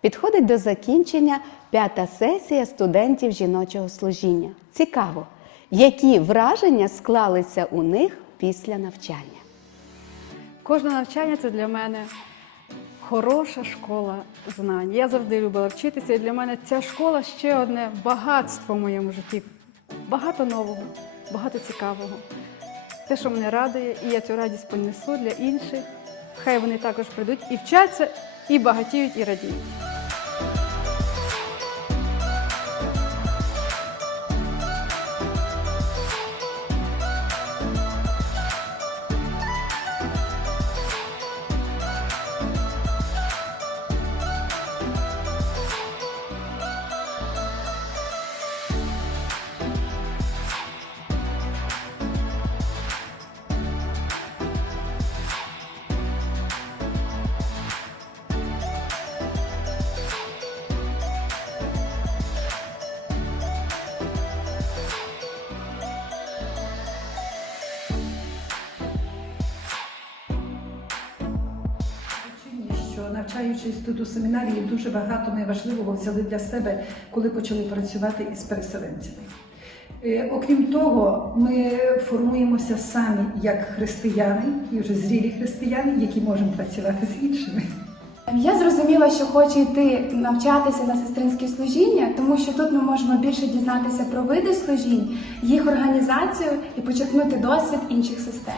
Підходить до закінчення п'ята сесія студентів жіночого служіння. Цікаво, які враження склалися у них після навчання. Кожне навчання це для мене хороша школа знань. Я завжди любила вчитися, і для мене ця школа ще одне багатство в моєму житті. Багато нового, багато цікавого. Те, що мене радує, і я цю радість понесу для інших. Хай вони також прийдуть і вчаться, і багатіють, і радіють. Навчаючись тут у семінарії, дуже багато найважливого взяли для себе, коли почали працювати із переселенцями. Е, Окрім того, ми формуємося самі як християни, і вже зрілі християни, які можемо працювати з іншими. Я зрозуміла, що хочу йти навчатися на сестринське служіння, тому що тут ми можемо більше дізнатися про види служінь, їх організацію і почерпнути досвід інших сестер.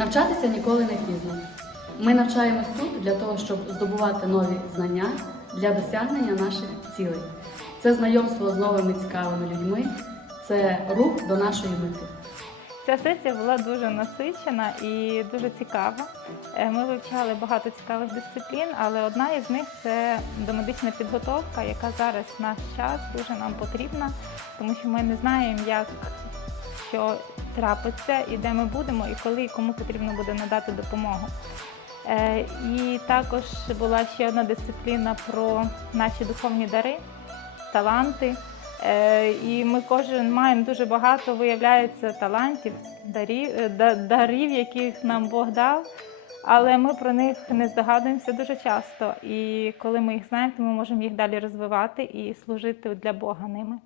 Навчатися ніколи не пізно. Ми навчаємось тут для того, щоб здобувати нові знання для досягнення наших цілей. Це знайомство з новими цікавими людьми, це рух до нашої мети. Ця сесія була дуже насичена і дуже цікава. Е, Ми вивчали багато цікавих дисциплін, але одна із них це домедична підготовка, яка зараз в наш час дуже нам потрібна, тому що ми не знаємо, як що трапиться і де ми будемо, і коли і кому потрібно буде надати допомогу. Е, І також була ще одна дисципліна про наші духовні дари, таланти. Е, І ми кожен маємо дуже багато, виявляється, талантів, дарів, е, дарів, яких нам Бог дав. Але ми про них не здогадуємося дуже часто. І коли ми їх знаємо, то ми можемо їх далі розвивати і служити для Бога ними.